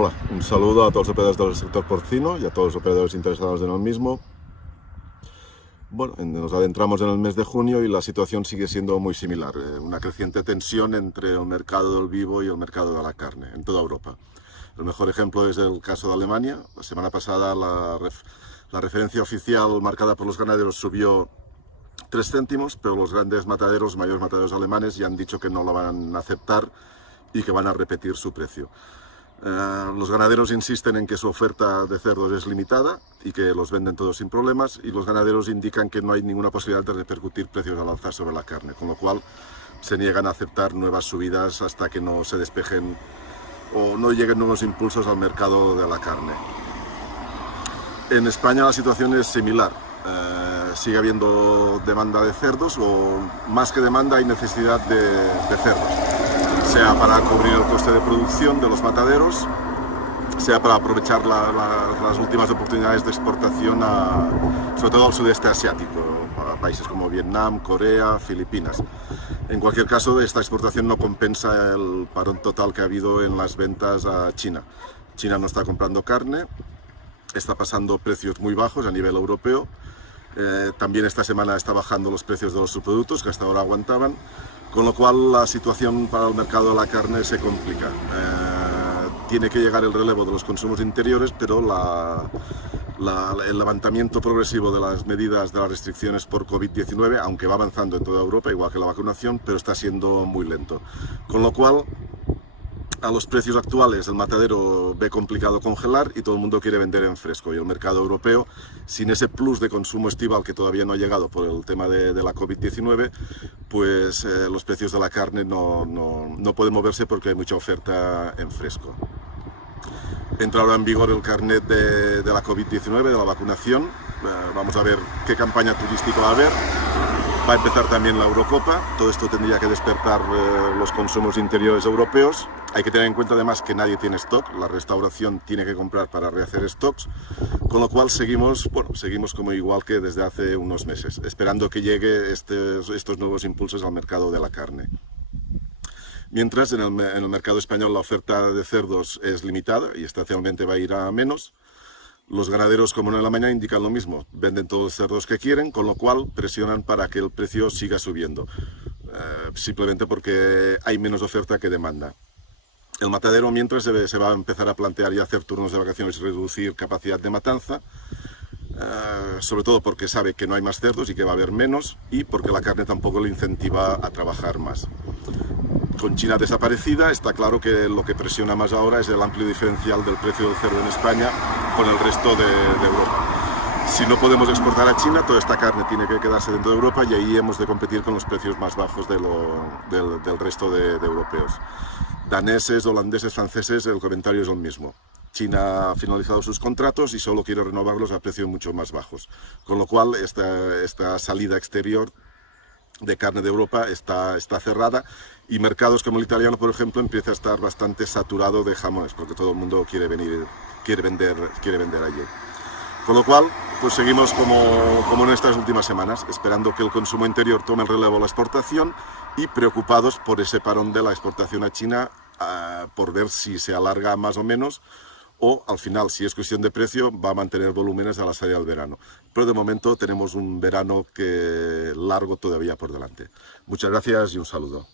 Hola, un saludo a todos los operadores del sector porcino y a todos los operadores interesados en el mismo. Bueno, nos adentramos en el mes de junio y la situación sigue siendo muy similar. Una creciente tensión entre el mercado del vivo y el mercado de la carne en toda Europa. El mejor ejemplo es el caso de Alemania. La semana pasada la referencia oficial marcada por los ganaderos subió 3 céntimos, pero los grandes mataderos, mayores mataderos alemanes, ya han dicho que no lo van a aceptar y que van a repetir su precio. Los ganaderos insisten en que su oferta de cerdos es limitada y que los venden todos sin problemas, y los ganaderos indican que no hay ninguna posibilidad de repercutir precios al alza sobre la carne, con lo cual se niegan a aceptar nuevas subidas hasta que no se despejen o no lleguen nuevos impulsos al mercado de la carne. En España la situación es similar. Sigue habiendo demanda de cerdos, o más que demanda hay necesidad de cerdos, sea para cubrir el coste de producción de los mataderos, sea para aprovechar las últimas oportunidades de exportación sobre todo al sudeste asiático, a países como Vietnam, Corea, Filipinas. En cualquier caso, esta exportación no compensa el parón total que ha habido en las ventas a China. China no está comprando carne, está pasando precios muy bajos a nivel europeo. También esta semana está bajando los precios de los subproductos que hasta ahora aguantaban, con lo cual la situación para el mercado de la carne se complica. Tiene que llegar el relevo de los consumos interiores, pero el levantamiento progresivo de las medidas de las restricciones por COVID-19, aunque va avanzando en toda Europa, igual que la vacunación, pero está siendo muy lento. Con lo cual, a los precios actuales el matadero ve complicado congelar y todo el mundo quiere vender en fresco, y el mercado europeo, sin ese plus de consumo estival que todavía no ha llegado por el tema de la COVID-19, pues los precios de la carne no pueden moverse porque hay mucha oferta en fresco. Entra ahora en vigor el carnet de la COVID-19, de la vacunación. Vamos a ver qué campaña turística va a haber. Va a empezar también la Eurocopa. Todo esto tendría que despertar los consumos interiores europeos. Hay que tener en cuenta además que nadie tiene stock. La restauración tiene que comprar para rehacer stocks. Con lo cual seguimos como igual que desde hace unos meses, esperando que llegue estos nuevos impulsos al mercado de la carne. Mientras en el mercado español la oferta de cerdos es limitada y estacionalmente va a ir a menos. Los ganaderos, como en Alemania, indican lo mismo: venden todos los cerdos que quieren, con lo cual presionan para que el precio siga subiendo, simplemente porque hay menos oferta que demanda. El matadero, mientras, se va a empezar a plantear y hacer turnos de vacaciones y reducir capacidad de matanza, sobre todo porque sabe que no hay más cerdos y que va a haber menos, y porque la carne tampoco le incentiva a trabajar más. Con China desaparecida, está claro que lo que presiona más ahora es el amplio diferencial del precio del cerdo en España con el resto de Europa. Si no podemos exportar a China, toda esta carne tiene que quedarse dentro de Europa, y ahí hemos de competir con los precios más bajos del resto de europeos. Daneses, holandeses, franceses, el comentario es el mismo. China ha finalizado sus contratos y solo quiere renovarlos a precios mucho más bajos, con lo cual esta salida exterior de carne de Europa está cerrada, y mercados como el italiano, por ejemplo, empieza a estar bastante saturado de jamones, porque todo el mundo quiere vender allí. Con lo cual, pues seguimos como en estas últimas semanas, esperando que el consumo interior tome el relevo a la exportación, y preocupados por ese parón de la exportación a China, por ver si se alarga más o menos, o al final, si es cuestión de precio, va a mantener volúmenes a la salida del verano. Pero de momento tenemos un verano largo todavía por delante. Muchas gracias y un saludo.